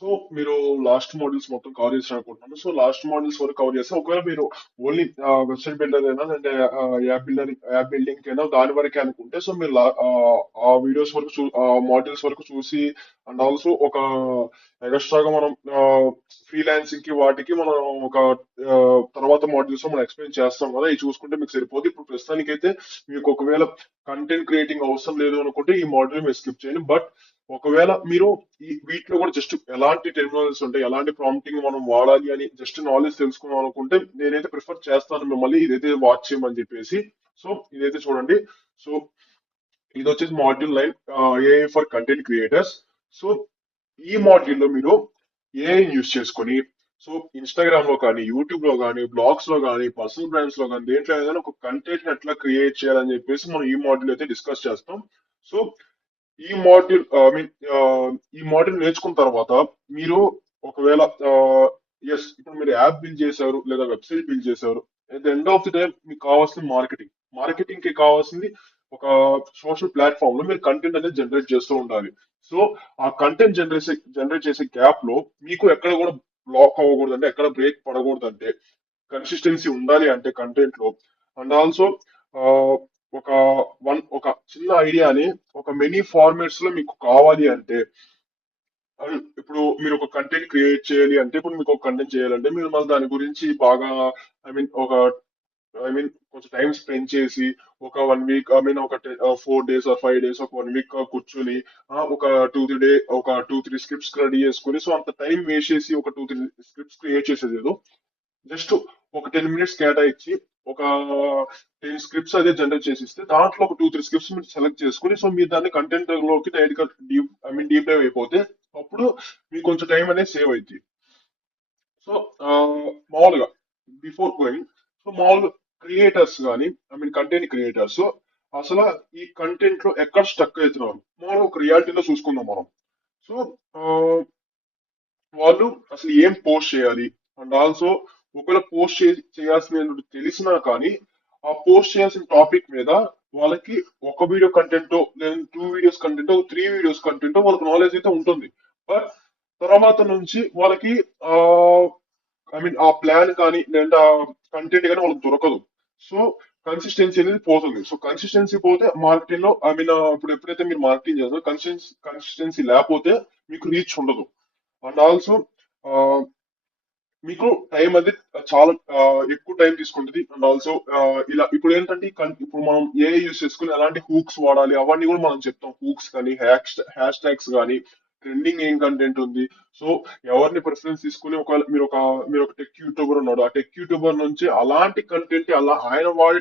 So మీరు last models మొత్తం cover చేసిన అనుకుంటున్నాను. సో లాస్ట్ మోడల్స్ వరకు కవర్ చేస్తే ఒకవేళ మీరు ఓన్లీ వెబ్సైట్ బిల్డర్ అయినా అంటే యాప్ బిల్డింగ్ అయినా దాని వరకే అనుకుంటే సో మీరు ఆ వీడియోస్ వరకు ఆ మోడల్స్ వరకు చూసి అండ్ ఆల్సో ఒక ఎక్స్ట్రాగా మనం ఫ్రీలాన్సింగ్ కి వాటికి మనం ఒక తర్వాత మోడల్స్ మనం ఎక్స్ప్లెయిన్ చేస్తాం కదా ఇది చూసుకుంటే మీకు సరిపోదు. ఇప్పుడు ప్రస్తుతానికైతే మీకు ఒకవేళ కంటెంట్ క్రియేటింగ్ అవసరం లేదు అనుకుంటే ఈ మోడల్ మీరు స్కిప్ చేయండి. బట్ ఒకవేళ మీరు ఈ వీటిలో కూడా జస్ట్ ఎలాంటి టెక్నాలజీస్ ఉంటాయి ఎలాంటి ప్రాంప్టింగ్ మనం వాడాలి అని జస్ట్ నాలెడ్జ్ తెలుసుకున్నాం అనుకుంటే నేనైతే ప్రిఫర్ చేస్తాను మిమ్మల్ని ఇదైతే వాచ్ చేయమని చెప్పేసి. సో ఇదైతే చూడండి. సో ఇది వచ్చేసి module 9 AI for content creators. So ఈ మాడ్యూల్ లో మీరు ఏఐ యూస్ చేసుకొని సో ఇన్స్టాగ్రామ్ లో కానీ యూట్యూబ్ లో కానీ బ్లాగ్స్ లో కానీ పర్సనల్ బ్రాండ్స్ లో కానీ దేంట్లో ఏదైనా ఒక కంటెంట్ ఎట్లా క్రియేట్ చేయాలని చెప్పేసి మనం ఈ మాడ్యూల్ అయితే డిస్కస్ చేస్తాం. సో ఈ మాడ్యూల్ ఐ మీన్ ఈ మాడ్యూల్ నేర్చుకున్న తర్వాత మీరు ఒకవేళ ఎస్ ఇప్పుడు మీరు యాప్ బిల్డ్ చేశారు లేదా వెబ్సైట్ బిల్డ్ చేశారు. At the end of the day మీకు కావాల్సింది మార్కెటింగ్. మార్కెటింగ్ కి కావాల్సింది ఒక సోషల్ ప్లాట్ఫామ్ లో మీరు కంటెంట్ అనేది జనరేట్ చేస్తూ ఉండాలి. సో ఆ కంటెంట్ జనరేట్ చేసే గ్యాప్ లో మీకు ఎక్కడ కూడా బ్లాక్ అవ్వకూడదు అంటే ఎక్కడ బ్రేక్ పడకూడదు అంటే కన్సిస్టెన్సీ ఉండాలి అంటే కంటెంట్ లో. అండ్ ఆల్సో ఒక ఒక చిన్న ఐడియాని ఒక మెనీ ఫార్మాట్స్ లో మీకు కావాలి అంటే ఇప్పుడు మీరు ఒక కంటెంట్ క్రియేట్ చేయాలి అంటే ఇప్పుడు మీకు ఒక కంటెంట్ చేయాలంటే మీరు మళ్ళీ దాని గురించి బాగా ఒక కొంచెం టైం స్పెండ్ చేసి ఒక 1 వీక్ ఒక 4 days ఆర్ 5 days ఒక 1 week కూర్చొని ఒక 2 3 డే ఒక 2 3 స్క్రిప్ట్స్ రెడీ చేసుకుని సో అంత టైం వేస్ట్ చేసి ఒక 2 3 స్క్రిప్ట్స్ క్రియేట్ చేసేది ఏదో జస్ట్ ఒక 10 minutes కేటాయించి ఒక 10 స్క్రిప్ట్స్ అదే జనరేట్ చేసి ఇస్తే దాంట్లో ఒక 2 3 స్క్రిప్ట్స్ మీరు సెలెక్ట్ చేసుకుని సో మీరు దాన్ని కంటెంట్ లోకి డైరెక్ట్ గా డీప్ డైవ్ అయిపోతే అప్పుడు మీకు కొంచెం టైం అనేది సేవ్ అవుతుంది. సో మామూలుగా బిఫోర్ గోయింగ్ సో మామూలుగా క్రియేటర్స్ కానీ కంటెంట్ క్రియేటర్స్ అసలు ఈ కంటెంట్ లో ఎక్కడ స్టక్ అవుతున్నారు మామూలుగా ఒక రియాలిటీలో చూసుకుందాం మనం. సో వాళ్ళు అసలు ఏం పోస్ట్ చేయాలి అండ్ ఆల్సో ఒకవేళ పోస్ట్ చేయాల్సిన తెలిసినా కానీ ఆ పోస్ట్ చేయాల్సిన టాపిక్ మీద వాళ్ళకి ఒక వీడియో కంటెంట్ లేదా 2 వీడియోస్ కంటెంట్ 3 వీడియోస్ కంటెంట్ వాళ్ళకి నాలెడ్జ్ అయితే ఉంటుంది. బట్ తర్వాత నుంచి వాళ్ళకి ఆ ఆ ప్లాన్ కానీ లేదంటే ఆ కంటెంట్ కానీ వాళ్ళకి దొరకదు. సో కన్సిస్టెన్సీ అనేది పోతుంది. సో కన్సిస్టెన్సీ పోతే మార్కెటింగ్ లో ఇప్పుడు ఎప్పుడైతే మీరు మార్కెటింగ్ చేస్తారో కన్సిస్టెన్సీ లేకపోతే మీకు రీచ్ ఉండదు. అండ్ ఆల్సో మీకు టైం అది చాలా ఎక్కువ టైం తీసుకుంటుంది. అండ్ ఆల్సో ఇలా ఇప్పుడు ఏంటంటే ఇప్పుడు మనం ఏ యూస్ చేసుకుని ఎలాంటి హూక్స్ వాడాలి అవన్నీ కూడా మనం చెప్తాం. హూక్స్ కానీ హ్యాష్ ట్యాగ్స్ కానీ ట్రెండింగ్ ఏం కంటెంట్ ఉంది. సో ఎవరిని ప్రిఫరెన్స్ తీసుకుని ఒకవేళ మీరు ఒక టెక్ యూట్యూబర్ ఉన్నాడు ఆ టెక్ యూట్యూబర్ నుంచి అలాంటి కంటెంట్ అలా ఆయన వాడే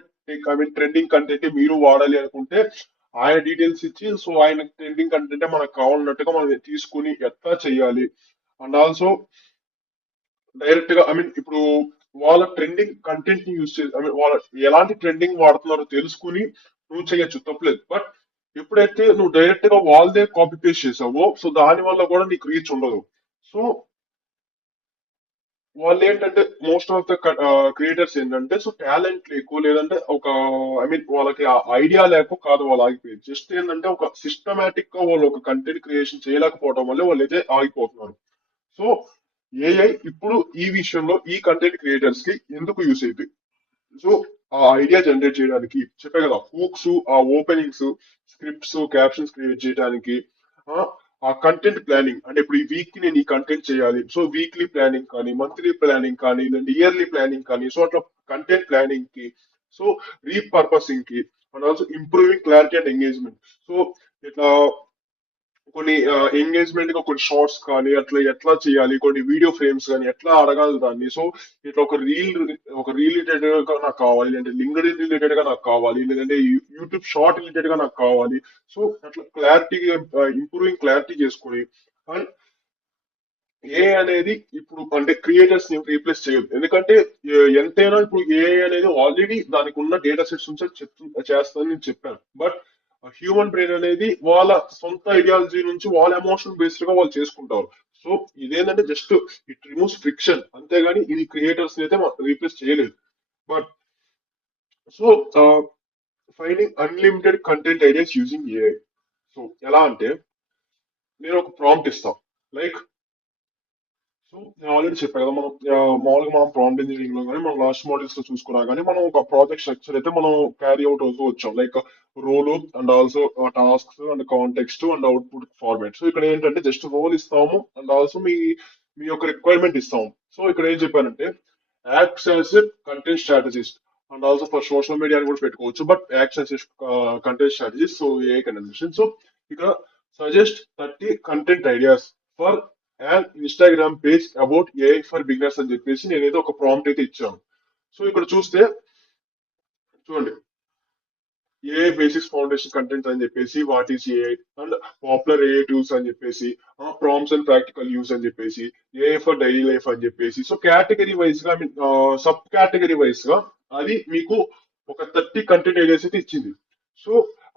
ట్రెండింగ్ కంటెంట్ మీరు వాడాలి అనుకుంటే ఆయన డీటెయిల్స్ ఇచ్చి సో ఆయన ట్రెండింగ్ కంటెంట్ మనకు కావాలన్నట్టుగా మనం తీసుకుని ఎట్లా చేయాలి. అండ్ ఆల్సో డైరెక్ట్ గా ఇప్పుడు వాళ్ళ ట్రెండింగ్ కంటెంట్ ని యూజ్ చేసి వాళ్ళ ఎలాంటి ట్రెండింగ్ వాడుతున్నారో తెలుసుకుని నువ్వు చేయొచ్చు తప్పలేదు. బట్ ఎప్పుడైతే నువ్వు డైరెక్ట్ గా వాళ్ళదే కాపీ పేస్ట్ చేసావో సో దాని వల్ల కూడా నీకు రీచ్ ఉండదు. సో వాళ్ళు ఏంటంటే మోస్ట్ ఆఫ్ ద క్రియేటర్స్ ఏంటంటే సో టాలెంట్ లేకు లేదంటే ఒక వాళ్ళకి ఆ ఐడియా లేక కాదు వాళ్ళు ఆగిపోయింది. జస్ట్ ఏంటంటే ఒక సిస్టమేటిక్ గా వాళ్ళు ఒక కంటెంట్ క్రియేషన్ చేయలేకపోవడం వల్ల వాళ్ళు అయితే ఆగిపోతున్నారు. సో ఏఐ ఇప్పుడు ఈ విషయంలో ఈ కంటెంట్ క్రియేటర్స్ కి ఎందుకు యూస్ అవుతుంది. సో ఆ ఐడియా జనరేట్ చేయడానికి చెప్పే కదా హూక్స్ ఆ ఓపెనింగ్స్ స్క్రిప్ట్స్ క్యాప్షన్స్ క్రియేట్ చేయడానికి ఆ ఆ కంటెంట్ ప్లానింగ్ అంటే ఇప్పుడు ఈ వీక్ కి నేను ఈ కంటెంట్ చేయాలి సో వీక్లీ ప్లానింగ్ కానీ మంత్లీ ప్లానింగ్ కానీ లేదంటే ఇయర్లీ ప్లానింగ్ కానీ సో అట్లా కంటెంట్ ప్లానింగ్ కి సో రీపర్పసింగ్ కి and also improving clarity and engagement. So ఇట్లా కొన్ని ఎంగేజ్మెంట్ గా కొన్ని షార్ట్స్ కానీ అట్లా ఎట్లా చేయాలి కొన్ని వీడియో ఫ్రేమ్స్ కానీ ఎట్లా అడగాలి దాన్ని. సో ఇట్లా ఒక రీల్ రిలేటెడ్ గా నాకు కావాలి లేదంటే లింక్డ్ ఇన్ రిలేటెడ్ గా నాకు కావాలి లేదంటే యూట్యూబ్ షార్ట్ రిలేటెడ్ గా నాకు కావాలి. సో అట్లా క్లారిటీ ఇంప్రూవింగ్ క్లారిటీ చేసుకొని అండ్ ఏ అనేది ఇప్పుడు అంటే క్రియేటర్స్ ని రీప్లేస్ చేయదు. ఎందుకంటే ఎంతైనా ఇప్పుడు ఏఐ అనేది ఆల్రెడీ దానికి ఉన్న డేటా సెట్స్ నుంచి చేస్తుందని నేను చెప్పాను. బట్ హ్యూమన్ బ్రెయిన్ అనేది వాళ్ళ సొంత ఐడియాలజీ నుంచి వాళ్ళ ఎమోషన్ బేస్డ్ గా వాళ్ళు చేసుకుంటారు. సో ఇదేంటంటే జస్ట్ ఇట్ రిమూవ్స్ ఫ్రిక్షన్ అంతేగాని ఇది క్రియేటర్స్ అయితే రీప్లేస్ చేయలేదు. But so finding unlimited content ideas using AI. So ఎలా అంటే నేను ఒక ప్రాంప్ట్ ఇస్తాను లైక్ చెప్పా కదా మనం మామూలుగా మనం ప్రాంప్ట్ ఇంజనీరింగ్ లో కానీ మనం లాస్ట్ మాడ్యూల్స్ లో చూసుకున్నా కానీ మనం ఒక ప్రాజెక్ట్ స్ట్రక్చర్ అయితే మనం క్యారీ అవుట్ అవుతూ వచ్చాం like role and also tasks and context and output format. So ఇక్కడ ఏంటంటే జస్ట్ రోల్ ఇస్తాము అండ్ ఆల్సో మీ యొక్క రిక్వైర్మెంట్ ఇస్తాము. సో ఇక్కడ ఏం చెప్పానంటే acts as content strategist and also for social media అని కూడా పెట్టుకోవచ్చు but acts as content strategist. So a convention. So ఇక్కడ suggest 30 content ideas for and Instagram page about AI for beginners అని చెప్పేసి నేనైతే ఒక ప్రాంప్ట్ అయితే ఇచ్చాను. సో ఇక్కడ చూస్తే చూడండి ఏఐ బేసిక్స్ ఫౌండేషన్ కంటెంట్ అని చెప్పేసి what is AI and popular AI tools అని చెప్పేసి ప్రాంప్ట్స్ అండ్ ప్రాక్టికల్ యూస్ అని చెప్పేసి ఏఐ ఫర్ డైలీ లైఫ్ అని చెప్పేసి సో కేటగిరీ వైజ్ గా సబ్ కేటగిరీ వైజ్ గా అది మీకు ఒక 30 కంటెంట్ ఐడియాస్ అయితే ఇచ్చింది. సో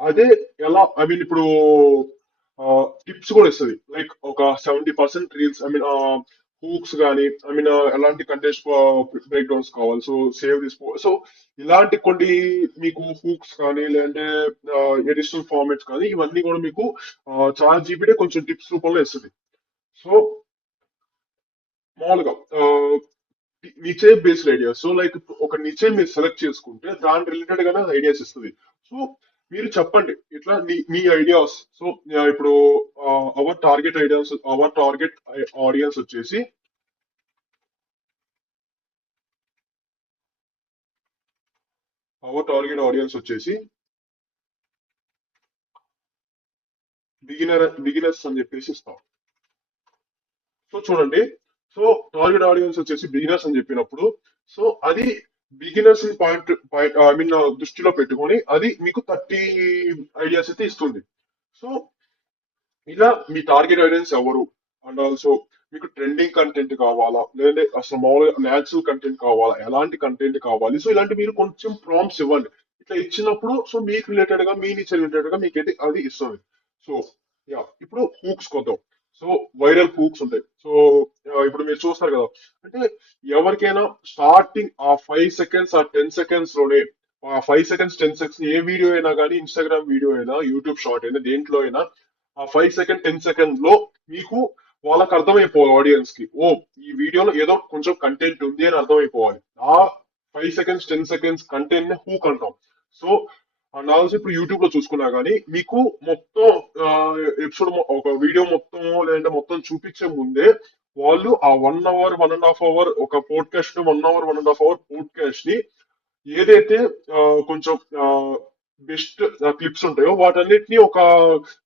అదే ఎలా ఇప్పుడు టిప్స్ కూడా ఇస్తుంది లైక్ ఒక 70% రీల్స్ హూక్స్ కానీ ఎలాంటి కంటెంట్స్ బ్రేక్ డౌన్స్ కావాలి సో సేవ్ దిస్. సో ఇలాంటి కొన్ని మీకు హూక్స్ కానీ లేదంటే ఎడిషనల్ ఫార్మాట్స్ కానీ ఇవన్నీ కూడా మీకు చాట్ జీపీటీ కొంచెం టిప్స్ రూపంలో ఇస్తుంది. సో మామూలుగా నిచే బేస్డ్ ఐడియాస్. సో లైక్ ఒక నిచే మీరు సెలెక్ట్ చేసుకుంటే దాని రిలేటెడ్ గానే ఐడియాస్ ఇస్తుంది. సో మీరు చెప్పండి ఇట్లా మీ ఐడియాస్. సో ఇప్పుడు our target ideas our target audience వచ్చేసి అవర్ టార్గెట్ ఆడియన్స్ వచ్చేసి బిగినర్స్ అని చెప్పేసి ఇస్తాం. సో చూడండి సో టార్గెట్ ఆడియన్స్ వచ్చేసి బిగినర్స్ అని చెప్పినప్పుడు సో అది బిగినర్స్ పాయింట్ పాయింట్ దృష్టిలో పెట్టుకొని అది మీకు 30 ఐడియాస్ అయితే ఇస్తుంది. సో ఇలా మీ టార్గెట్ ఆడియన్స్ ఎవరు అండ్ ఆల్సో మీకు ట్రెండింగ్ కంటెంట్ కావాలా లేదంటే అసలు మామూలుగా న్యాచురల్ కంటెంట్ కావాలా ఎలాంటి కంటెంట్ కావాలి. సో ఇలాంటి మీరు కొంచెం ప్రాంప్ట్స్ ఇవ్వండి. ఇట్లా ఇచ్చినప్పుడు సో మీకు రిలేటెడ్ గా మీ నిచ్ రిలేటెడ్ గా మీకైతే అది ఇస్తుంది. సో యా ఇప్పుడు హూక్స్ కొద్దాం. సో వైరల్ హూక్స్ ఉంటాయి. సో ఇప్పుడు మీరు చూస్తారు కదా అంటే ఎవరికైనా స్టార్టింగ్ ఆ 5 సెకండ్స్ ఆ 10 సెకండ్స్ లోనే ఆ 5 సెకండ్స్ 10 సెకండ్స్ ఏ వీడియో అయినా కానీ ఇన్స్టాగ్రామ్ వీడియో అయినా యూట్యూబ్ షార్ట్ అయినా దేంట్లో అయినా ఆ 5 సెకండ్ 10 సెకండ్ లో మీకు వాళ్ళకి అర్థమైపోవాలి ఆడియన్స్ కి ఓ ఈ వీడియోలో ఏదో కొంచెం కంటెంట్ ఉంది అని అర్థమైపోవాలి. ఆ 5 సెకండ్స్ 10 సెకండ్స్ కంటెంట్ ని హూక్ అంటాం. సో అండ్ ఆల్సో ఇప్పుడు యూట్యూబ్ లో చూసుకున్నా గానీ మీకు మొత్తం ఎపిసోడ్ ఒక వీడియో మొత్తం లేదంటే మొత్తం చూపించే ముందే వాళ్ళు ఆ 1 అవర్ 1.5 అవర్ ఒక పోడ్కాస్ట్ 1 అవర్ 1.5 అవర్ పోడ్కాస్ట్ ని ఏదైతే కొంచెం బెస్ట్ క్లిప్స్ ఉంటాయో వాటన్నిటిని ఒక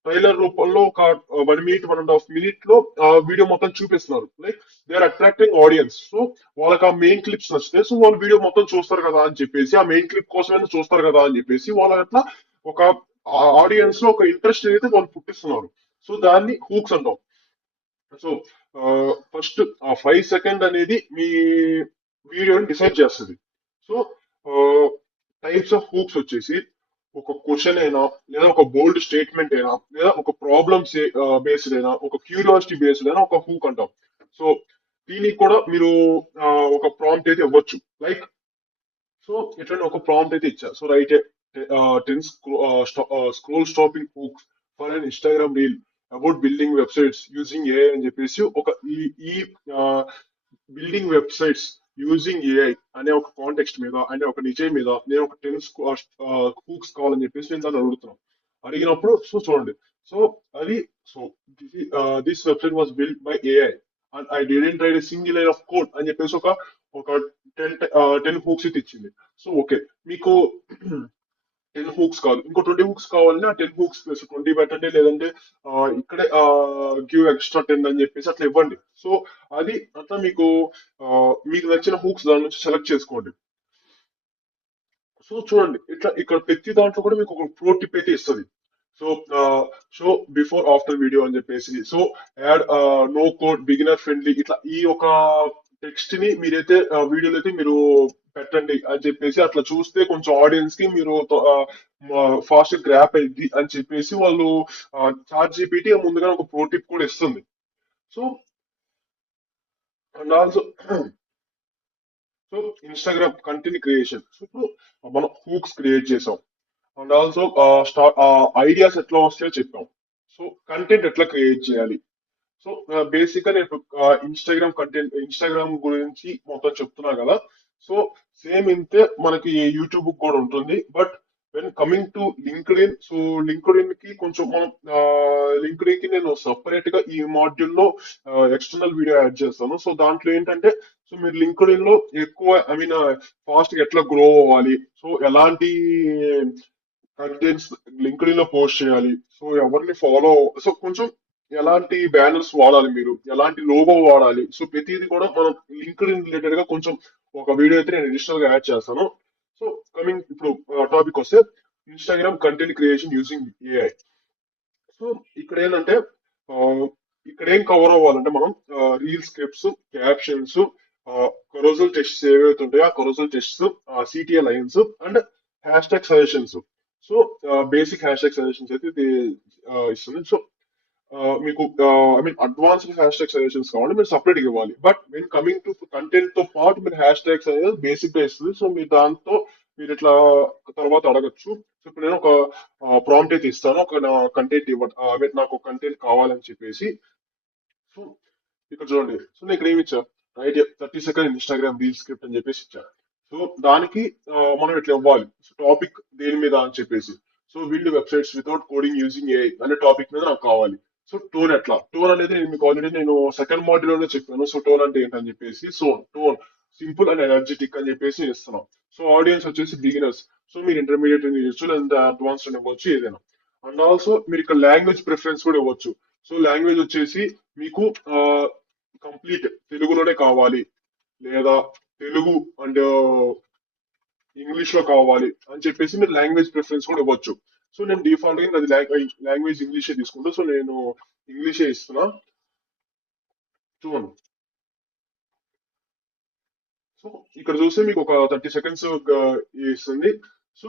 ట్రైలర్ రూపంలో ఒక 1 మినిట్ 1.5 మినిట్ లో వీడియో మొత్తం చూపిస్తున్నారు. Like they are attracting audience. So వాళ్ళకి ఆ మెయిన్ క్లిప్స్ నచ్చితే సో వాళ్ళు వీడియో మొత్తం చూస్తారు కదా అని చెప్పేసి ఆ మెయిన్ క్లిప్ కోసమైనా చూస్తారు కదా అని చెప్పేసి వాళ్ళ అట్లా ఒక ఆడియన్స్ లో ఒక ఇంట్రెస్ట్ అయితే వాళ్ళు పుట్టిస్తున్నారు. సో దాన్ని హూక్స్ అంటాం. సో ఫస్ట్ ఆ 5 సెకండ్ అనేది మీ వీడియోని డిసైడ్ చేస్తుంది. సో టైప్స్ ఆఫ్ హూక్స్ వచ్చేసి ఒక క్వశ్చన్ అయినా లేదా ఒక బోల్డ్ స్టేట్మెంట్ అయినా లేదా ఒక ప్రాబ్లమ్స్ బేస్డ్ అయినా ఒక క్యూరియాసిటీ బేస్డ్ అయినా ఒక హూక్ అంటాం. సో దీనికి కూడా మీరు ఒక ప్రాంప్ట్ అయితే ఇవ్వచ్చు. లైక్ సో ఇట్లా ఒక ప్రాంప్ట్ అయితే ఇచ్చా. So right 10 scroll stopping hooks for an Instagram reel about building websites using AI అని చెప్పేసి ఒక ఈ బిల్డింగ్ వెబ్సైట్స్ యూజింగ్ ఏఐ అనే ఒక కాంటెక్స్ట్ మీద అంటే ఒక నిజం మీద నేను ఒక 10 హూక్స్ కావాలని చెప్పేసి నేను దాన్ని అడుగుతున్నాను. అడిగినప్పుడు సో చూడండి సో అది so this website was build by AI and I didn't right a single line of code అని చెప్పేసి ఒక 10 హూక్స్ అయితే ఇచ్చింది. సో ఓకే మీకు 10 హూక్స్ కాదు ఇంకో 20 హూక్స్ కావాలంటే ఆ 10 హూక్స్ ప్లస్ 20 పెట్టండి లేదంటే ఇక్కడే గివ్ ఎక్స్ట్రా 10 అని చెప్పేసి అట్లా ఇవ్వండి. సో అది అట్లా మీకు నచ్చిన హూక్స్ దాని నుంచి సెలెక్ట్ చేసుకోండి. సో చూడండి ఇట్లా ఇక్కడ ప్రతి దాంట్లో కూడా మీకు ఒక ప్రో టిప్ అయితే ఇస్తుంది. So show before after video అని చెప్పేసి so add no code beginner friendly ఇట్లా ఈ ఒక టెక్స్ట్ ని మీరైతే వీడియోలో అయితే మీరు పెట్టండి అని చెప్పేసి అట్లా చూస్తే కొంచెం ఆడియన్స్ కి మీరు ఫాస్ట్ గ్రాప్ అయింది అని చెప్పేసి వాళ్ళు చాట్ జీపీటీ ముందుగా ఒక ప్రో టిప్ కూడా ఇస్తుంది. So and also so Instagram content creation. So ఇప్పుడు మనం హూక్స్ క్రియేట్ చేసాం అండ్ ఆల్సో ఐడియాస్ ఎట్లా వస్తాయో చెప్పాం. సో కంటెంట్ ఎట్లా క్రియేట్ చేయాలి సో బేసిక్ గా నేను ఇన్స్టాగ్రామ్ గురించి మొత్తం చెప్తున్నా కదా. సో సేమ్ ఇంతే మనకి యూట్యూబ్ కూడా ఉంటుంది. But when coming to linked in, so linked in కి కొంచెం మనం లింక్డ్ ఇన్ కి నేను సపరేట్ గా ఈ మాడ్యూల్ లో ఎక్స్టర్నల్ వీడియో యాడ్ చేస్తాను. సో దాంట్లో ఏంటంటే, సో మీరు లింక్డ్ ఇన్ లో ఎక్కువ ఐ మీన్ ఫాస్ట్ గా ఎట్లా గ్రో అవ్వాలి, సో ఎలాంటి కంటెంట్స్ లింక్డ్ ఇన్ లో పోస్ట్ చేయాలి, సో ఎవరిని ఫాలో, సో కొంచెం ఎలాంటి బ్యానర్స్ వాడాలి, మీరు ఎలాంటి లోగో వాడాలి, సో ప్రతిదీ కూడా మనం లింక్డ్ ఇన్ రిలేటెడ్ గా కొంచెం ఒక వీడియో అయితే నేను అడిషనల్ గా యాడ్ చేస్తాను. సో కమింగ్ ఇప్పుడు టాపిక్ వస్తే, Instagram content creation using AI. So ఇక్కడ ఏంటంటే, ఆ, ఇక్కడ ఏం కవర్ అవ్వాలంటే మనం reel scripts, captions, carousel tests ఏవైతే ఉంటాయో ఆ carousel tests, CTA lines and hashtag suggestions. So basic hashtag suggestions అయితే ఇది ఇస్తుంది. సో మీకు I mean advanced hashtag suggestions కావాలి, మీరు సపరేట్ గా ఇవ్వాలి. But when coming to content తో పాటు మీరు హ్యాష్ ట్యాగ్స్ అనేది బేసిక్ గా ఇస్తుంది. సో మీరు దాంతో మీరు ఇట్లా తర్వాత అడగచ్చు. సో ఇప్పుడు నేను ఒక ప్రాంప్ట్ అయితే ఇస్తాను, ఒక కంటెంట్ ఇవ్వండి, ఐ మీన్ నాకు కంటెంట్ కావాలని చెప్పేసి. సో ఇక్కడ చూడండి, సో నేను ఇక్కడ ఏమి ఇచ్చా, right 30 second Instagram reel script అని చెప్పేసి ఇచ్చా. సో దానికి మనం ఇట్లా ఇవ్వాలి, సో టాపిక్ దేని మీద అని చెప్పేసి. So build websites without coding using AI అనే టాపిక్ మీద నాకు కావాలి. సో టోన్ ఎట్లా, టోన్ అనేది నేను మీకు ఆల్రెడీ నేను సెకండ్ మాడ్యూల్ లోనే చెప్పాను. సో టోన్ అంటే ఏంటని చెప్పేసి, so tone simple and energetic అని చెప్పేసి ఇస్తున్నాం. సో ఆడియన్స్ వచ్చేసి బిగినర్స్, సో మీరు ఇంటర్మీడియట్ అని ఇవ్వచ్చు, లేదా అడ్వాన్స్ అని ఇవ్వచ్చు, ఏదైనా. అండ్ ఆల్సో మీరు ఇక్కడ లాంగ్వేజ్ ప్రిఫరెన్స్ కూడా ఇవ్వచ్చు. సో లాంగ్వేజ్ వచ్చేసి మీకు కంప్లీట్ తెలుగులోనే కావాలి, లేదా తెలుగు అండ్ ఇంగ్లీష్ లో కావాలి అని చెప్పేసి మీరు లాంగ్వేజ్ ప్రిఫరెన్స్ కూడా ఇవ్వచ్చు. సో నేను డిఫాల్ట్ గా అది లాంగ్వేజ్ ఇంగ్లీషే తీసుకుంటా. సో నేను ఇంగ్లీషే ఇస్తున్నా. చూడండి, సో ఇక్కడ చూస్తే మీకు ఒక 30 సెకండ్స్ ఇస్తుంది. సో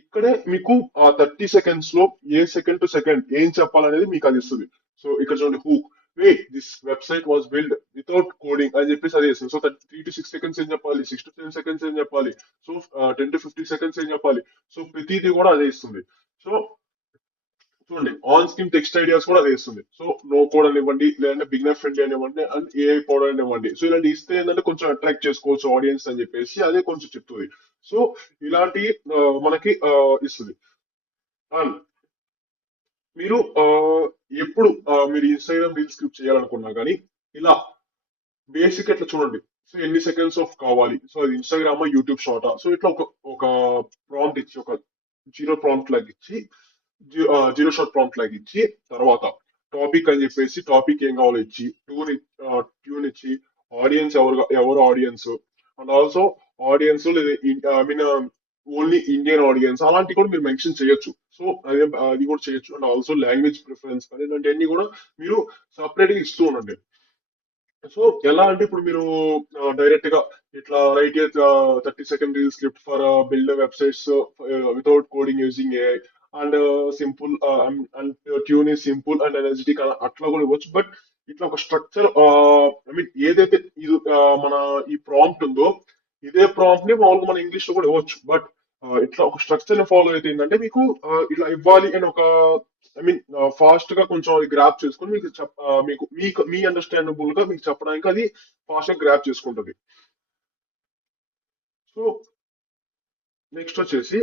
ఇక్కడే మీకు ఆ 30 సెకండ్స్ లో ఏ సెకండ్ టు సెకండ్ ఏం చెప్పాలనేది మీకు అది ఇస్తుంది. సో ఇక్కడ చూడండి, who wait this website was build without coding అని చెప్పేసి అది ఇస్తుంది. సో 3 to 6 సెకండ్స్ ఏం చెప్పాలి, 6 to 10 సెకండ్స్ ఏం చెప్పాలి, సో 10 to 15 సెకండ్స్ ఏం చెప్పాలి, సో ప్రతిదీ కూడా అదే ఇస్తుంది. సో చూడండి, ఆన్ స్క్రీన్ టెక్స్ట్ ఐడియాస్ కూడా అది ఇస్తుంది. సో నో కోడ్ అనివ్వండి, లేదంటే బిగినర్ ఫ్రెండ్లీ అనివ్వండి, అండ్ ఏఐ కోడ్ అనివ్వండి. సో ఇలాంటి ఇస్తే ఏంటంటే కొంచెం అట్రాక్ట్ చేసుకోవచ్చు ఆడియన్స్ అని చెప్పేసి అదే కొంచెం చెప్తుంది. సో ఇలాంటి మనకి ఇస్తుంది. అండ్ మీరు ఎప్పుడు మీరు ఇన్స్టాగ్రామ్ రీల్ స్క్రిప్ట్ చేయాలనుకున్నా కానీ ఇలా బేసిక్ ఇట్లా చూడండి. సో ఎన్ని సెకండ్స్ ఆఫ్ కావాలి, సో అది ఇన్స్టాగ్రామ్ యూట్యూబ్ షార్టా, సో ఇట్లా ఒక ప్రాంప్ట్ ఇచ్చి, ఒక జీరో ప్రాంప్ట్ లాగా ఇచ్చి, జీరో షార్ట్ ప్రాంప్ట్ లాగా ఇచ్చి, తర్వాత టాపిక్ అని చెప్పేసి టాపిక్ ఏం కావాలో ఇచ్చి, ట్యూన్ ఇచ్చి, ఆడియన్స్ ఎవరు ఆడియన్స్, అండ్ ఆల్సో ఆడియన్స్ లేదా I mean only Indian audience అలాంటివి కూడా మీరు మెన్షన్ చేయొచ్చు. సో అదే అది కూడా చేయొచ్చు. అండ్ ఆల్సో లాంగ్వేజ్ ప్రిఫరెన్స్ కానీ ఇలాంటివన్నీ కూడా మీరు సపరేట్ గా ఇస్తూ ఉండండి. సో ఎలా అంటే ఇప్పుడు మీరు డైరెక్ట్ గా ఇట్లా right 30 second reel script for build websites without coding using AI and simple and tune is simple and energetic అట్లా కూడా ఇవ్వచ్చు. బట్ ఇట్లా ఒక స్ట్రక్చర్ ఐ మీన్ ఏదైతే ఇది మన ఈ ప్రాంప్ట్ ఉందో ఇదే ప్రాంప్ట్ ని మామూలుగా మన ఇంగ్లీష్ లో కూడా ఇవ్వచ్చు. బట్ ఇట్లా ఒక స్ట్రక్చర్ ని ఫాలో అయితే ఏంటంటే మీకు ఇట్లా ఇవ్వాలి అని ఒక ఐ మీన్ ఫాస్ట్ గా కొంచెం అది గ్రాప్ చేసుకొని మీకు మీకు మీ అండర్స్టాండబుల్ గా మీకు చెప్పడానికి అది ఫాస్ట్ గా గ్రాప్ చేసుకుంటది. సో నెక్స్ట్ వచ్చేసి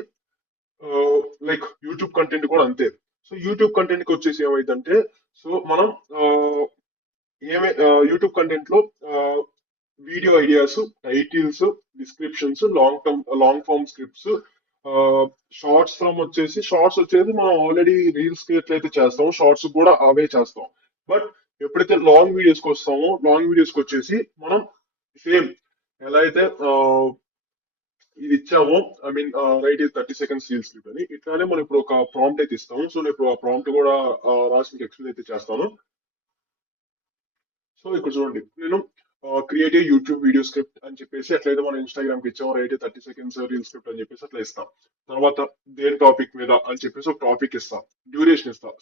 లైక్ యూట్యూబ్ కంటెంట్ కూడా అంతే. సో యూట్యూబ్ కంటెంట్ కి వచ్చేసి ఏమైందంటే, సో మనం యూట్యూబ్ కంటెంట్ లో video ideas, titles, descriptions, long form scripts, shorts వచ్చేసి మనం ఆల్రెడీ రీల్స్ కి ఎట్లయితే చేస్తామో షార్ట్స్ కూడా అవే చేస్తాం. బట్ ఎప్పుడైతే లాంగ్ వీడియోస్ కి వస్తామో లాంగ్ వీడియోస్ కి వచ్చేసి మనం సేమ్ ఎలా అయితే ఇది ఇచ్చామో, ఐ మీన్ రైట్ ఇది 30 సెకండ్స్ రీల్ స్క్రిప్ట్ అని, ఇట్లానే మనం ఇప్పుడు ఒక ప్రాంప్ట్ అయితే ఇస్తాము. సో నేను ఇప్పుడు ఆ ప్రాంప్ట్ కూడా రాసి మీకు ఎక్స్ప్లెయిన్ అయితే చేస్తాను. సో ఇక్కడ చూడండి, నేను క్రియేట్ యూట్యూబ్ వీడియో స్క్రిప్ట్ అని చెప్పేసి ఎట్లయితే మనం ఇన్స్టాగ్రామ్ కి ఇచ్చామో రైట్ 30 సెకండ్స్ రీల్ స్క్రిప్ట్ అని చెప్పేసి అట్లా ఇస్తాం. తర్వాత దేని టాపిక్ మీద అని చెప్పేసి ఒక టాపిక్ ఇస్తాం, డ్యూరేషన్ ఇస్తాం,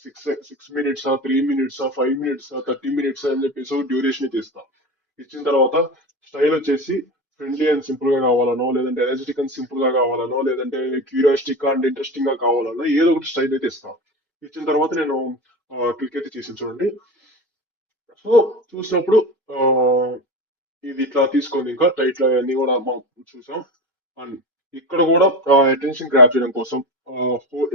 6 minutes, 3 minutes, 5 minutes, 30 minutes అని చెప్పేసి డ్యూరేషన్ అయితే ఇస్తాం. ఇచ్చిన తర్వాత స్టైల్ వచ్చేసి ఫ్రెండ్లీ అండ్ సింపుల్ గా కావాలనో, లేదంటే ఎనర్జెటిక్ అండ్ సింపుల్ గా కావాలనో, లేదంటే క్యూరియాస్టిక్ అండ్ ఇంట్రెస్టింగ్ గా కావాలనో ఏదో ఒకటి స్టైల్ అయితే ఇస్తాం. ఇచ్చిన తర్వాత నేను క్లిక్ అయితే చేసి చూడండి. సో చూసినప్పుడు ఆ, ఇది ఇట్లా తీసుకుంది ఇంకా టైటిల్ అన్ని కూడా మనం చూసాం. అండ్ ఇక్కడ కూడా అటెన్షన్ గ్రాప్ చేయడం కోసం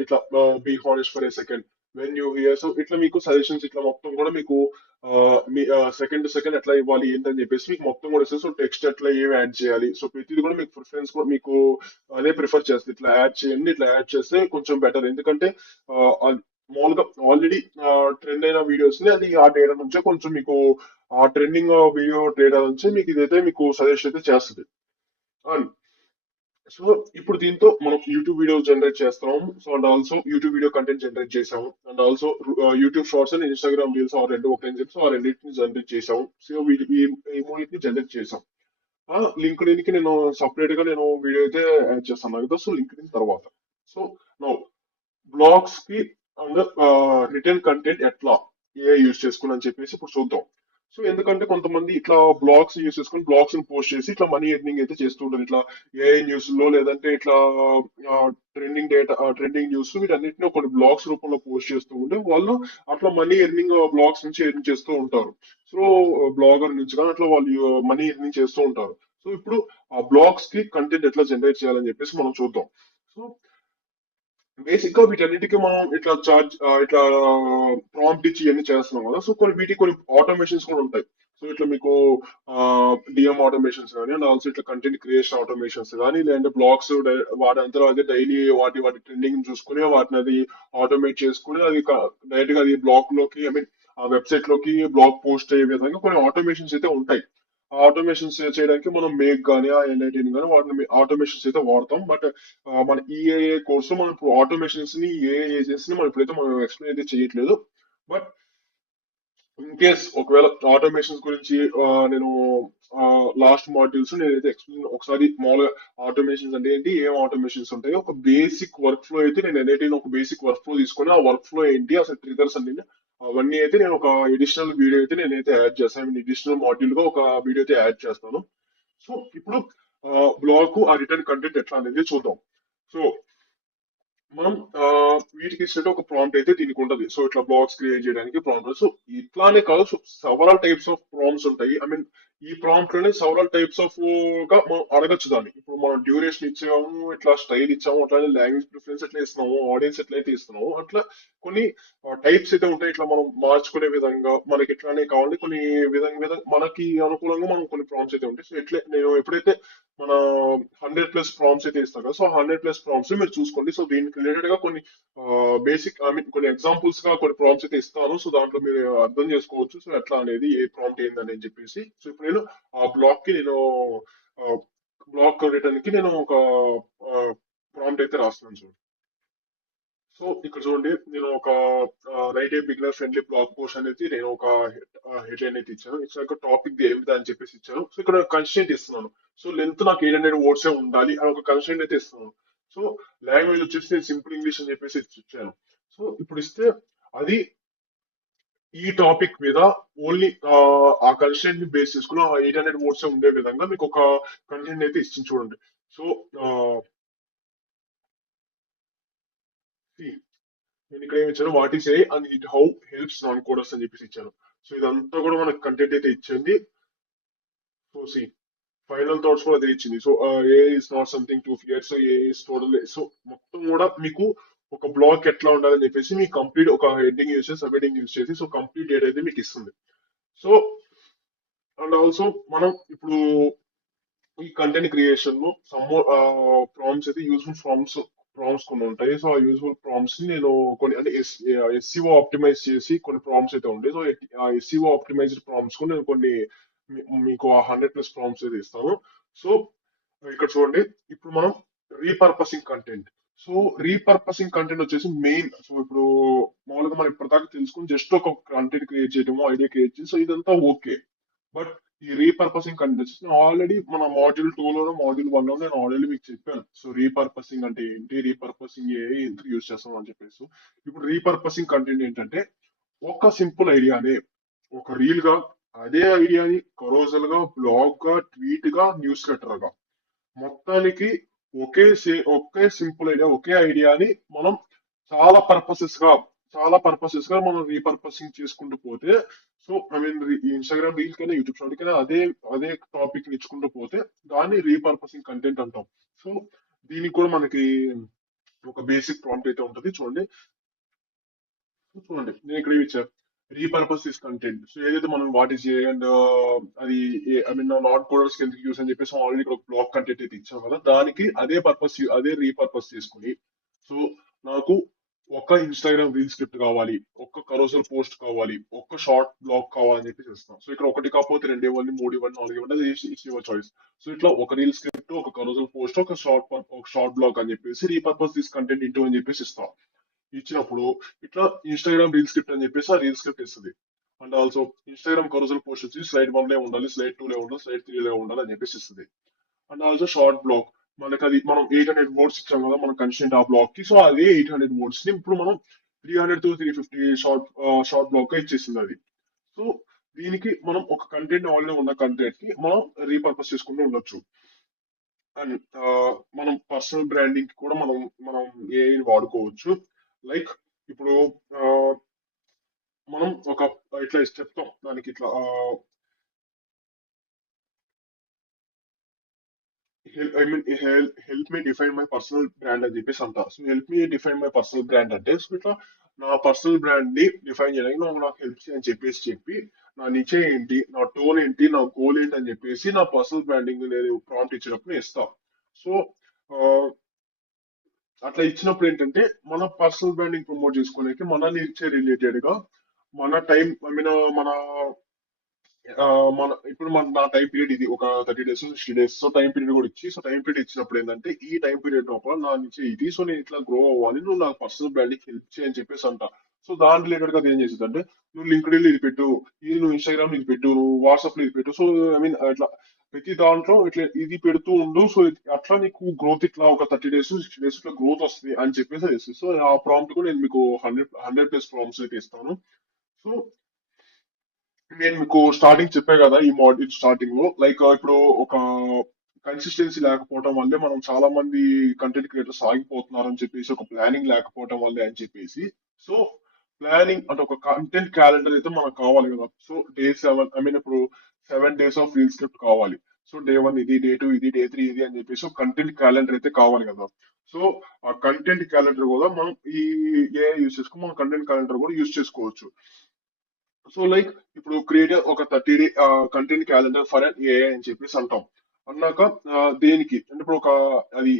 ఇట్లా be honest for a second when you hear, so ఇట్లా మీకు సజెషన్స్ ఇట్లా మొత్తం కూడా మీకు మీ సెకండ్ సెకండ్ ఎట్లా ఇవ్వాలి ఏంటని చెప్పేసి మీకు మొత్తం కూడా ఇస్తుంది. సో టెక్స్ట్ ఎట్లా ఏమి యాడ్ చేయాలి, సో ప్రతిది కూడా మీకు ప్రిఫరెన్స్ కూడా మీకు అదే ప్రిఫర్ చేస్తుంది. ఇట్లా యాడ్ చేయండి, ఇట్లా యాడ్ చేస్తే కొంచెం బెటర్. ఎందుకంటే మామూలుగా ఆల్రెడీ ట్రెండ్ అయిన వీడియోస్ ని అది ఆ డేటా నుంచే కొంచెం మీకు ఆ ట్రెండింగ్ వీడియో డేటా నుంచి మీకు ఇదైతే మీకు సజెస్ట్ అయితే చేస్తుంది. అండ్ సో ఇప్పుడు దీంతో మనం యూట్యూబ్ వీడియో జనరేట్ చేస్తాం. So and also YouTube video content generate చేసాము. And also YouTube shorts and Instagram reels ఆ రెండు ఒకటే చెప్పి సో ఆ రెండింటిని జనరేట్ చేసాము. సో ఈ మూడింటిని జనరేట్ చేసాం. ఆ లింక్డ్ఇన్ కి నేను సపరేట్ గా నేను వీడియో అయితే యాడ్ చేస్తాను కదా. సో లింక్డ్ఇన్ తర్వాత సో నౌ బ్లాగ్స్ కి అండ్ రిటర్న్ కంటెంట్ ఎట్లా ఏ యూజ్ చేసుకుని అని చెప్పేసి ఇప్పుడు చూద్దాం. సో ఎందుకంటే కొంతమంది ఇట్లా బ్లాగ్స్ యూజ్ చేసుకుని బ్లాగ్స్ పోస్ట్ చేసి ఇట్లా మనీ ఎర్నింగ్ అయితే చేస్తూ ఉంటారు. ఇట్లా ఏఐ న్యూస్ లో లేదంటే ఇట్లా ట్రెండింగ్ డేటా ట్రెండింగ్ న్యూస్ వీటన్నిటిని కొన్ని బ్లాగ్స్ రూపంలో పోస్ట్ చేస్తూ ఉంటే వాళ్ళు అట్లా మనీ ఎర్నింగ్ బ్లాగ్స్ నుంచి ఎర్న్ చేస్తూ ఉంటారు. సో బ్లాగర్ నుంచి కానీ అట్లా వాళ్ళు మనీ ఎర్నింగ్ చేస్తూ ఉంటారు. సో ఇప్పుడు ఆ బ్లాగ్స్ కి కంటెంట్ ఎట్లా జనరేట్ చేయాలని చెప్పేసి మనం చూద్దాం. సో బేసిక్ గా వీటన్నిటికీ మనం ఇట్లా చార్జ్ ఇట్లా ప్రాంప్ట్ ఇచ్చి ఇవన్నీ చేస్తున్నాం కదా. సో కొన్ని వీటికి కొన్ని ఆటోమేషన్స్ కూడా ఉంటాయి. సో ఇట్లా మీకు డిఎం ఆటోమేషన్స్ కానీ అండ్ ఆల్సో ఇట్లా కంటెంట్ క్రియేషన్ ఆటోమేషన్స్ కానీ లేదంటే బ్లాగ్స్ వాటి అంతా అదే డైలీ వాటి ట్రెండింగ్ చూసుకుని వాటిని అది ఆటోమేట్ చేసుకుని అది డైరెక్ట్ గా అది బ్లాగ్ లోకి ఐ మీన్ ఆ వెబ్సైట్ లోకి బ్లాగ్ పోస్ట్ అయ్యే విధంగా కొన్ని ఆటోమేషన్స్ అయితే ఉంటాయి. ఆ ఆటోమేషన్స్ చేయడానికి మనం మేక్ కానీ ఆ ఎన్ఐటీని కానీ వాటిని ఆటోమేషన్స్ అయితే వాడతాం. బట్ మన ఈఏఏ కోర్సు మనం ఇప్పుడు ఆటోమేషన్స్ ని ఏ ఏజెన్సీ ని మనం ఇప్పుడైతే మనం ఎక్స్ప్లెయిన్ అయితే చేయట్లేదు. బట్ ఇన్ కేస్ ఒకవేళ ఆటోమేషన్స్ గురించి నేను లాస్ట్ మాడ్యూల్స్ నేనైతే ఎక్స్ప్లెయిన్ ఒకసారి మామూలుగా ఆటోమేషన్స్ అంటే ఏంటి, ఏం ఆటోమేషన్స్ ఉంటాయి, ఒక బేసిక్ వర్క్ ఫ్లో అయితే నేను ఎన్ఐటీ ఒక బేసిక్ వర్క్ ఫ్లో తీసుకొని ఆ వర్క్ ఫ్లో ఏంటి అసలు ట్రిగర్స్ అన్ని అవన్నీ అయితే నేను ఒక ఎడిషనల్ వీడియో అయితే నేనైతే యాడ్ చేస్తాను. ఐ మీన్ ఎడిషనల్ మాడ్యూల్ గా ఒక వీడియో అయితే యాడ్ చేస్తాను. సో ఇప్పుడు బ్లాగ్ ఆ రిటర్న్ కంటెంట్ ఎట్లా అనేది చూద్దాం. సో మనం వీటికి ఇచ్చినట్టు ఒక ప్రాంప్ట్ అయితే దీనికి ఉంటది. సో ఇట్లా బ్లాగ్స్ క్రియేట్ చేయడానికి ప్రాంప్ట్. సో ఇట్లానే కాదు, so several types of prompts ఉంటాయి. ఐ మీన్ ఈ ప్రాంప్ట్ లోనే సెవరల్ టైప్స్ ఆఫ్ గా మనం అడగచ్చు దాన్ని. ఇప్పుడు మనం డ్యూరేషన్ ఇచ్చాము, ఇట్లా స్టైల్ ఇచ్చాము, అట్లానే లాంగ్వేజ్ ప్రిఫరెన్స్ ఎట్లా ఇస్తున్నాము, ఆడియన్స్ ఎట్లయితే ఇస్తున్నాము, అట్లా కొన్ని టైప్స్ అయితే ఉంటాయి. ఇట్లా మనం మార్చుకునే విధంగా మనకి ఎట్లానే కావాలి కొన్ని విధంగా మనకి అనుకూలంగా మనం కొన్ని ప్రాంప్ట్స్ అయితే ఉంటాయి. సో ఎట్లా నేను ఎప్పుడైతే మన 100+ ప్రాంప్ట్స్ అయితే ఇస్తాను కదా. సో 100+ ప్రాంప్ట్స్ మీరు చూసుకోండి. సో దీనికి రిలేటెడ్ గా కొన్ని బేసిక్ ఐ మీన్ కొన్ని ఎగ్జాంపుల్స్ గా కొన్ని ప్రాంప్ట్స్ అయితే ఇస్తాను. సో దాంట్లో మీరు అర్థం చేసుకోవచ్చు. సో ఎట్లా అనేది ఏ ప్రాంప్ట్ ఏందని చెప్పేసి. సో ఇప్పుడు నేను ఆ బ్లాక్ కి నేను బ్లాక్ రిటర్న్ కి నేను ఒక ప్రాంప్ట్ అయితే రాస్తున్నాను చూడండి. సో ఇక్కడ చూడండి, నేను ఒక రైట్ ఏ బిగినర్ ఫ్రెండ్లీ బ్లాగ్ పోస్ట్ అనేది నేను ఒక హెడ్లైన్ అయితే ఇచ్చాను. ఇచ్చాక టాపిక్ ఏమిటి అని చెప్పేసి ఇచ్చాను. సో ఇక్కడ కన్స్టెంట్ ఇస్తున్నాను. సో లెంత్ నాకు 800 words ఉండాలి అని ఒక కన్స్టెంట్ అయితే ఇస్తున్నాను. సో లాంగ్వేజ్ వచ్చేసి నేను సింపుల్ ఇంగ్లీష్ అని చెప్పేసి ఇచ్చాను. సో ఇప్పుడు ఇస్తే అది ఈ టాపిక్ మీద ఓన్లీ ఆ కన్స్టెంట్ ని బేస్ చేసుకుని ఆ 800 words ఉండే విధంగా మీకు ఒక కంటెంట్ అయితే ఇస్తుంది చూడండి. సో నేను ఇక్కడ ఏమి ఇచ్చాను, what is a and it how helps non coders అని చెప్పేసి ఇచ్చాను. సో ఇదంతా కూడా మనకు కంటెంట్ అయితే ఇచ్చింది. సో సి ఫైనల్ థాట్స్ కూడా అదే ఇచ్చింది. So A is not something to fear, so A is total. So మొత్తం కూడా మీకు ఒక బ్లాగ్ ఎట్లా ఉండాలని చెప్పేసి మీకు కంప్లీట్ ఒక హెడ్డింగ్ యూస్ చేసి సబ్ హెడ్డింగ్ యూస్ చేసి సో కంప్లీట్ డేటా అయితే మీకు ఇస్తుంది. సో అండ్ ఆల్సో మనం ఇప్పుడు ఈ కంటెంట్ క్రియేషన్ లో సమ్ ప్రాంప్ట్స్ అయితే యూస్ఫుల్ ప్రాంప్ట్స్ కొన్ని ఉంటాయి. సో ఆ యూస్ఫుల్ ప్రాంప్ట్స్ ని నేను కొన్ని అంటే ఎస్సీఓ ఆప్టిమైజ్ చేసి కొన్ని ప్రాంప్ట్స్ అయితే ఉంటాయి. సో ఆ ఎస్సీఓ ఆప్టిమైజ్డ్ ప్రాంప్ట్స్ కు నేను కొన్ని మీకు ఆ 100+ ప్రాంప్ట్స్ అయితే ఇస్తాను. సో ఇక్కడ చూడండి, ఇప్పుడు మనం repurposing content. So repurposing content వచ్చేసి మెయిన్. సో ఇప్పుడు మామూలుగా మనం ఇప్పటిదాకా తెలుసుకుని జస్ట్ ఒక కంటెంట్ క్రియేట్ చేయడము, ఐడియా క్రియేట్ చేయడం, సో ఇదంతా ఓకే. బట్ ఈ రీపర్పసింగ్ కంటెంట్స్ ఆల్రెడీ మన మాడ్యూల్ 2 లోనో మాడ్యూల్ 1 లో నేను ఆల్రెడీ మీకు చెప్పాను. సో రీపర్పసింగ్ అంటే ఏంటి, రీపర్పసింగ్ ఎందుకు యూజ్ చేస్తాం అని చెప్పేసి. ఇప్పుడు రీపర్పసింగ్ కంటెంట్ ఏంటంటే ఒక సింపుల్ ఐడియానే ఒక రీల్ గా అదే ఐడియాని కరోజల్ గా బ్లాగ్ గా ట్వీట్ గా న్యూస్ లెటర్ గా మొత్తానికి ఒకే సింపుల్ ఐడియా ఒకే ఐడియాని మనం చాలా పర్పసెస్ గా చాలా పర్పసెస్ గా మనం రీపర్పసింగ్ చేసుకుంటూ పోతే, so I mean Instagram reel కైనా యూట్యూబ్ షార్ట్ కైనా అదే అదే టాపిక్ ఇచ్చుకుంటూ పోతే దాన్ని రీపర్పసింగ్ కంటెంట్ అంటాం. సో దీనికి కూడా మనకి ఒక బేసిక్ ప్రాంప్ట్ అయితే ఉంటుంది చూడండి. చూడండి నేను ఇక్కడ ఇచ్చాను, రీపర్పస్ దిస్ కంటెంట్. సో ఏదైతే మనం వాట్ ఈస్ ఏ అండ్ అది ఐ మీన్ నాట్ కోడర్స్ ఎందుకు యూస్ అని చెప్పేసి ఆల్రెడీ ఇక్కడ ఒక బ్లాక్ కంటెంట్ అయితే ఇచ్చాం కదా, దానికి అదే పర్పస్ అదే రీపర్పస్ చేసుకుని, సో నాకు ఒక్క ఇన్స్టాగ్రామ్ రీల్ స్క్రిప్ట్ కావాలి, ఒక్క కరోసల్ పోస్ట్ కావాలి, ఒక్క షార్ట్ బ్లాగ్ కావాలని చెప్పేసి ఇస్తాం. సో ఇక్కడ ఒకటి కాకపోతే రెండు ఇవ్వండి, మూడు ఇవ్వండి, నాలుగు ఇవ్వండి, అది ఇట్స్ యువర్ చాయిస్. సో ఇట్లా ఒక రీల్ స్క్రిప్ట్, ఒక కరోసల్ పోస్ట్, ఒక షార్ట్ బ్లాగ్ అని చెప్పేసి రీపర్పస్ దిస్ కంటెంట్ ఇంటూ అని చెప్పేసి ఇస్తాం. ఇచ్చినప్పుడు ఇట్లా ఇన్స్టాగ్రామ్ రీల్ స్క్రిప్ట్ అని చెప్పేసి ఆ రీల్ స్క్రిప్ట్ ఇస్తుంది. అండ్ ఆల్సో ఇన్స్టాగ్రామ్ కరోజల్ పోస్ట్ వచ్చి స్లైడ్ 1 లే ఉండాలి, స్లైడ్ 2 లే ఉండాలి, స్లైడ్ 3 లే ఉండాలి అని చెప్పేసి ఇస్తుంది. అండ్ ఆల్సో షార్ట్ బ్లాగ్, మనకి అది మనం 800 వర్డ్స్ ఇచ్చాం కదా మన కన్స్టెంట్ ఆ బ్లాగ్ కి, సో అదే 800 వర్డ్స్ ని ఇప్పుడు మనం 300 to 350 షార్ట్ బ్లాగ్ గా ఇచ్చేసింది అది. సో దీనికి మనం ఒక కంటెంట్ ఆల్రెడీ ఉన్న కంటెంట్ కి మనం రీపర్పస్ చేసుకుంటూ ఉండొచ్చు. అండ్ మనం పర్సనల్ బ్రాండింగ్ కి కూడా మనం మనం ఏ వాడుకోవచ్చు. లైక్ ఇప్పుడు ఆ, మనం ఒక ఇట్లా చెప్తాం దానికి ఇట్లా I mean help me define my personal brand అని చెప్పేసి అంట. So help me define my personal brand అంటే, సో ఇట్లా నా పర్సనల్ బ్రాండ్ ని డిఫైన్ చేయడానికి నువ్వు నాకు హెల్ప్ చేయని చెప్పేసి చెప్పి, నా నిచే ఏంటి, నా టోన్ ఏంటి, నా గోల్ ఏంటి అని చెప్పేసి నా పర్సనల్ బ్రాండింగ్ నేను ప్రాంప్ట్ ఇచ్చినప్పుడు నేను ఇస్తా. సో అట్లా ఇచ్చినప్పుడు ఏంటంటే మన పర్సనల్ బ్రాండింగ్ ప్రమోట్ చేసుకోవడానికి మన నిచ్చే రిలేటెడ్ గా మన టైం ఐ మీన్ మన ఆ, మన ఇప్పుడు మన నా టైం పీరియడ్ ఇది ఒక 30 days 60 days, so time period కూడా ఇచ్చి, సో టైం పీరియడ్ ఇచ్చినప్పుడు ఏంటంటే ఈ టైం పీరియడ్ లోపల నా నుంచి ఇది, సో నేను ఇట్లా గ్రో అవ్వాలి, నువ్వు నా పర్సనల్ బ్రాండింగ్ హెల్ప్ చేయని చెప్పేసి అంట. సో దాని రిలేటెడ్ గా అది ఏం చేసింది అంటే, నువ్వు లింక్డ్ఇన్ ఇది పెట్టు, ఇది నువ్వు ఇన్స్టాగ్రామ్ ఇది పెట్టు, నువ్వు వాట్సాప్ ఇది పెట్టు, సో ఐ మీన్ ఇట్లా ప్రతి దాంట్లో ఇట్లా ఇది పెడుతూ ఉండు, సో అట్లా నీకు గ్రోత్ ఇట్లా ఒక 30 days 60 days ఇట్లా గ్రోత్ వస్తుంది అని చెప్పేసి అది ఇస్తుంది. సో ఆ ప్రాంప్ట్ కూడా నేను మీకు 100 ప్రాంప్ట్స్ అయితే ఇస్తాను. సో నేను మీకు స్టార్టింగ్ చెప్పా కదా ఈ మాడ్యూల్ స్టార్టింగ్ లో, లైక్ ఇప్పుడు ఒక కన్సిస్టెన్సీ లేకపోవడం వల్లే మనం చాలా మంది కంటెంట్ క్రియేటర్స్ ఆగిపోతున్నారు అని చెప్పేసి, ఒక ప్లానింగ్ లేకపోవడం వల్లే అని చెప్పేసి. సో ప్లానింగ్ అంటే ఒక కంటెంట్ క్యాలెండర్ అయితే మనకు కావాలి కదా. సో డే 7 ఐ మీన్ ఇప్పుడు 7 days ఆఫ్ రీల్ స్క్రిప్ట్ కావాలి. సో డే 1 ఇది, డే 2 ఇది, డే 3 ఇది అని చెప్పేసి ఒక కంటెంట్ క్యాలెండర్ అయితే కావాలి కదా. సో ఆ కంటెంట్ క్యాలెండర్ కూడా మనం ఈ ఏ యూస్ చేసుకుని మనం కంటెంట్ క్యాలెండర్ కూడా యూస్ చేసుకోవచ్చు. సో లైక్ ఇప్పుడు క్రియేట్ ఒక 30 day content calendar for an AI అని చెప్పేసి అంటాం. అన్నాక దేనికి అంటే ఇప్పుడు ఒక అది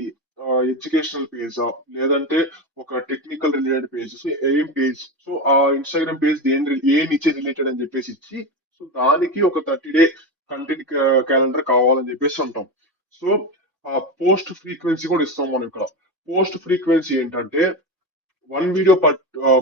ఎడ్యుకేషనల్ పేజ్ లేదంటే ఒక టెక్నికల్ రిలేటెడ్ పేజ్, సో ఏం పేజ్, సో ఆ ఇన్స్టాగ్రామ్ పేజ్ ఏ నిచ్చే రిలేటెడ్ అని చెప్పేసి ఇచ్చి, సో దానికి ఒక 30 డే కంటెంట్ క్యాలెండర్ కావాలని చెప్పేసి అంటాం. సో ఆ పోస్ట్ ఫ్రీక్వెన్సీ కూడా ఇస్తాం మనం ఇక్కడ. పోస్ట్ ఫ్రీక్వెన్సీ ఏంటంటే 1 వీడియో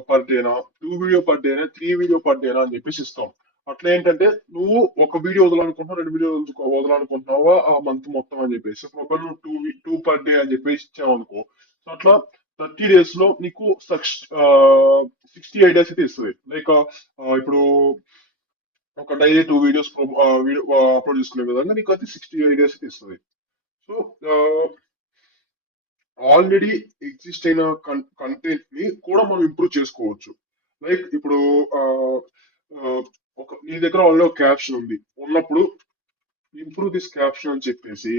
పర్ డేనా, 2 వీడియో పర్ డేనా, 3 వీడియో పర్ డేనా అని చెప్పేసి ఇస్తాం. అట్లా ఏంటంటే నువ్వు ఒక వీడియో వదలనుకుంటున్నావు, 2 వీడియో వదలనుకుంటున్నావా ఆ మంత్ మొత్తం అని చెప్పేసి, ఒక నువ్వు టూ పర్ డే అని చెప్పేసి ఇచ్చావు అనుకో, సో అట్లా 30 days లో నీకు 60 ఐడియాస్ అయితే ఇస్తుంది. లైక్ ఇప్పుడు ఒక డైలీ 2 వీడియోస్ అప్లోడ్ చేసుకునే విధంగా నీకు అయితే 60 ఐడియాస్ అయితే ఇస్తుంది. సో ఆల్రెడీ ఎగ్జిస్ట్ అయిన కంటెంట్ ని కూడా మనం ఇంప్రూవ్ చేసుకోవచ్చు. లైక్ ఇప్పుడు ఆ, ఆ, ఒక నీ దగ్గర ఆల్రెడీ ఒక క్యాప్షన్ ఉంది ఉన్నప్పుడు, ఇంప్రూవ్ దిస్ క్యాప్షన్ అని చెప్పేసి,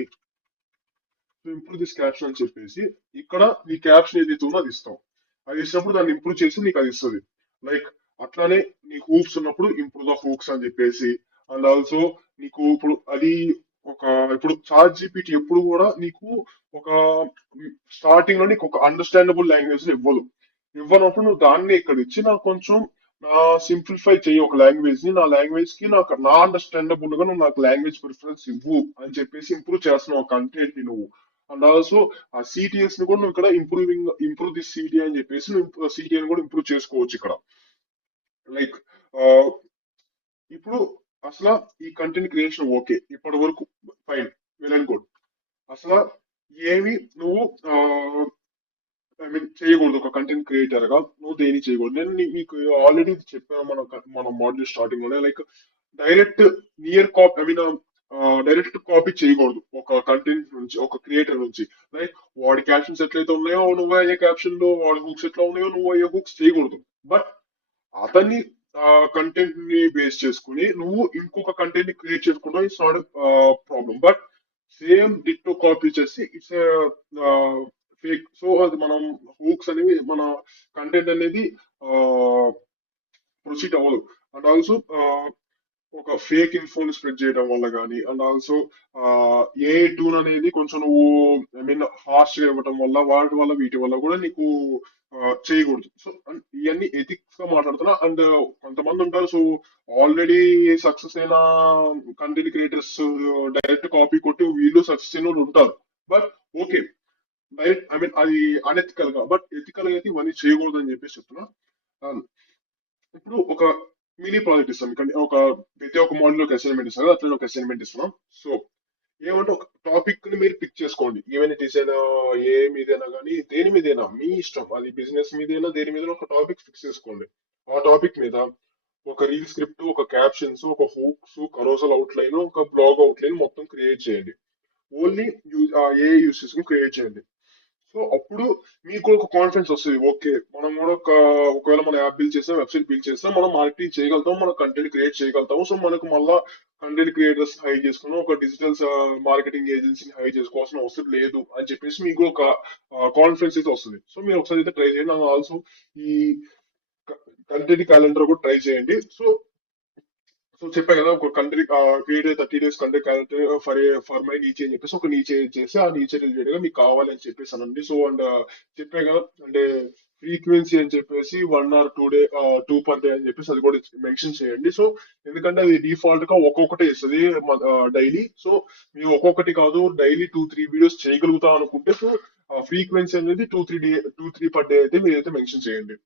ఇక్కడ నీ క్యాప్షన్ ఏదైతే ఉందో అది ఇస్తాం. అది ఇచ్చినప్పుడు దాన్ని ఇంప్రూవ్ చేసి నీకు అది ఇస్తుంది. లైక్ అట్లానే నీ హూప్స్ ఉన్నప్పుడు ఇంప్రూవ్ ద హూక్స్ అని చెప్పేసి. అండ్ ఆల్సో నీకు ఇప్పుడు అది ఒక ఇప్పుడు చాట్ జీపీటీ ఎప్పుడు కూడా నీకు ఒక స్టార్టింగ్ లో నీకు ఒక అండర్స్టాండబుల్ లాంగ్వేజ్ ఇవ్వదు. ఇవ్వనప్పుడు నువ్వు దాన్ని ఇక్కడ ఇచ్చి నాకు కొంచెం సింప్లిఫై చెయ్యి ఒక లాంగ్వేజ్ ని, నా లాంగ్వేజ్ కి నాకు నా అండర్స్టాండబుల్ గా నువ్వు నాకు లాంగ్వేజ్ ప్రిఫరెన్స్ ఇవ్వు అని చెప్పేసి ఇంప్రూవ్ చేస్తున్నావు కంటెంట్ ని నువ్వు. అండ్ ఆల్సో ఆ సిటిఎస్ ని కూడా నువ్వు ఇక్కడ ఇంప్రూవ్ దిస్ సిటీ అని చెప్పేసి నువ్వు సిటిఎన్ కూడా ఇంప్రూవ్ చేసుకోవచ్చు ఇక్కడ. లైక్ ఇప్పుడు అసలు ఈ కంటెంట్ క్రియేషన్ ఓకే ఇప్పటి వరకు ఫైన్, వెల్ అండ్ గుడ్. అసలు ఏమి నువ్వు ఐ మీన్ చేయకూడదు ఒక కంటెంట్ క్రియేటర్ గా, నువ్వు దేని చేయకూడదు. నేను మీకు ఆల్రెడీ చెప్పాను మన మాడ్యూల్ స్టార్టింగ్ లోనే, like direct near copy I mean direct copy చేయకూడదు ఒక కంటెంట్ నుంచి, ఒక క్రియేటర్ నుంచి. లైక్ వాడి క్యాప్షన్స్ ఎట్లయితే ఉన్నాయో నువ్వు అయ్యే క్యాప్షన్ లో, వాడి హుక్స్ ఎట్లా ఉన్నాయో నువ్వు అయ్యే హుక్స్ చేయకూడదు. బట్ అతన్ని కంటెంట్ ని బేస్ చేసుకుని నువ్వు ఇంకొక కంటెంట్ ని క్రియేట్ చేసుకుంటావు, it's not problem. But same ditto copy చేసి ఇట్స్ ఫేక్. సో అది మనం హూక్స్ అనేవి, మన కంటెంట్ అనేది ప్రొసీడ్ అవ్వదు. అండ్ ఆల్సో ఒక ఫేక్ ఇన్ఫోని స్ప్రెడ్ చేయడం వల్ల కానీ, అండ్ ఆల్సో ఏ టూన్ అనేది కొంచెం నువ్వు ఐ మీన్ హార్ష్ గా ఇవ్వడం వల్ల, వాటి వల్ల వీటి వల్ల కూడా నీకు చేయకూడదు. సో ఇవన్నీ ఎథిక్స్ గా మాట్లాడుతున్నా. అండ్ కొంతమంది ఉంటారు, సో ఆల్రెడీ సక్సెస్ అయిన కంటెంట్ క్రియేటర్స్ డైరెక్ట్ కాపీ కొట్టి వీళ్ళు సక్సెస్ అయిన వాళ్ళు ఉంటారు. But okay, direct I mean అది అనెథికల్ గా, బట్ ఎథికల్ గా అయితే ఇవన్నీ చేయకూడదు అని చెప్పేసి చెప్తున్నా. ఇప్పుడు ఒక మినీ ప్రాజెక్ట్ ఇస్తాం, కానీ ఒక ప్రతి ఒక్క మోడల్ ఒక అసైన్మెంట్ ఇస్తారు, అట్లా ఒక అసైన్మెంట్ ఇస్తున్నాం. సో ఏమంటే ఒక టాపిక్ ని మీరు పిక్ చేసుకోండి. ఈవెన్ ఇట్ ఈస్ ఏదైనా, ఏ మీదైనా కానీ, దేని మీదైనా మీ ఇష్టం, అది బిజినెస్ మీదైనా దేని మీద ఒక టాపిక్ ఫిక్స్ చేసుకోండి. ఆ టాపిక్ మీద ఒక రీల్ స్క్రిప్ట్, ఒక క్యాప్షన్స్, ఒక హూక్స్, కరోసల్ అవుట్లైన్, ఒక బ్లాగ్ అవుట్లైన్ మొత్తం క్రియేట్ చేయండి. ఓన్లీ ఏ యూస్ చేసుకుని క్రియేట్ చేయండి. సో అప్పుడు మీకు ఒక కాన్ఫిడెన్స్ వస్తుంది. ఓకే, మనం కూడా ఒకవేళ మన యాప్ బిల్డ్ చేస్తాం, వెబ్సైట్ బిల్డ్ చేస్తాం, మనం మార్కెటింగ్ చేయగలుగుతాం, మన కంటెంట్ క్రియేట్ చేయగలుగుతాము. సో మనకు మళ్ళా కంటెంట్ క్రియేటర్స్ హై చేసుకుని ఒక డిజిటల్ మార్కెటింగ్ ఏజెన్సీని హై చేసుకోవాల్సిన అవసరం లేదు అని చెప్పేసి మీకు ఒక కాన్ఫిడెన్స్ అయితే వస్తుంది. సో మీరు ఒకసారి అయితే ట్రై చేయండి. అండ్ ఆల్సో ఈ కంటెంట్ క్యాలెండర్ కూడా ట్రై చేయండి. సో సో చెప్పా కదా, ఒక country create 30 days content character for my niche అని చెప్పేసి ఒక నీచే చేసి, ఆ నీచే రిలేటెడ్ గా మీకు కావాలని చెప్పేసి అనండి. సో అండ్ చెప్పా కదా, అంటే ఫ్రీక్వెన్సీ అని చెప్పేసి 1 or 2 డే, 2 per day అని చెప్పేసి అది కూడా మెన్షన్ చేయండి. సో ఎందుకంటే అది డిఫాల్ట్ గా ఒక్కొక్కటే ఇస్తుంది డైలీ. సో మీరు ఒక్కొక్కటి కాదు, డైలీ 2-3 వీడియోస్ చేయగలుగుతా అనుకుంటే, సో ఫ్రీక్వెన్సీ అనేది 2-3 per day అయితే మీరైతే మెన్షన్ చేయండి.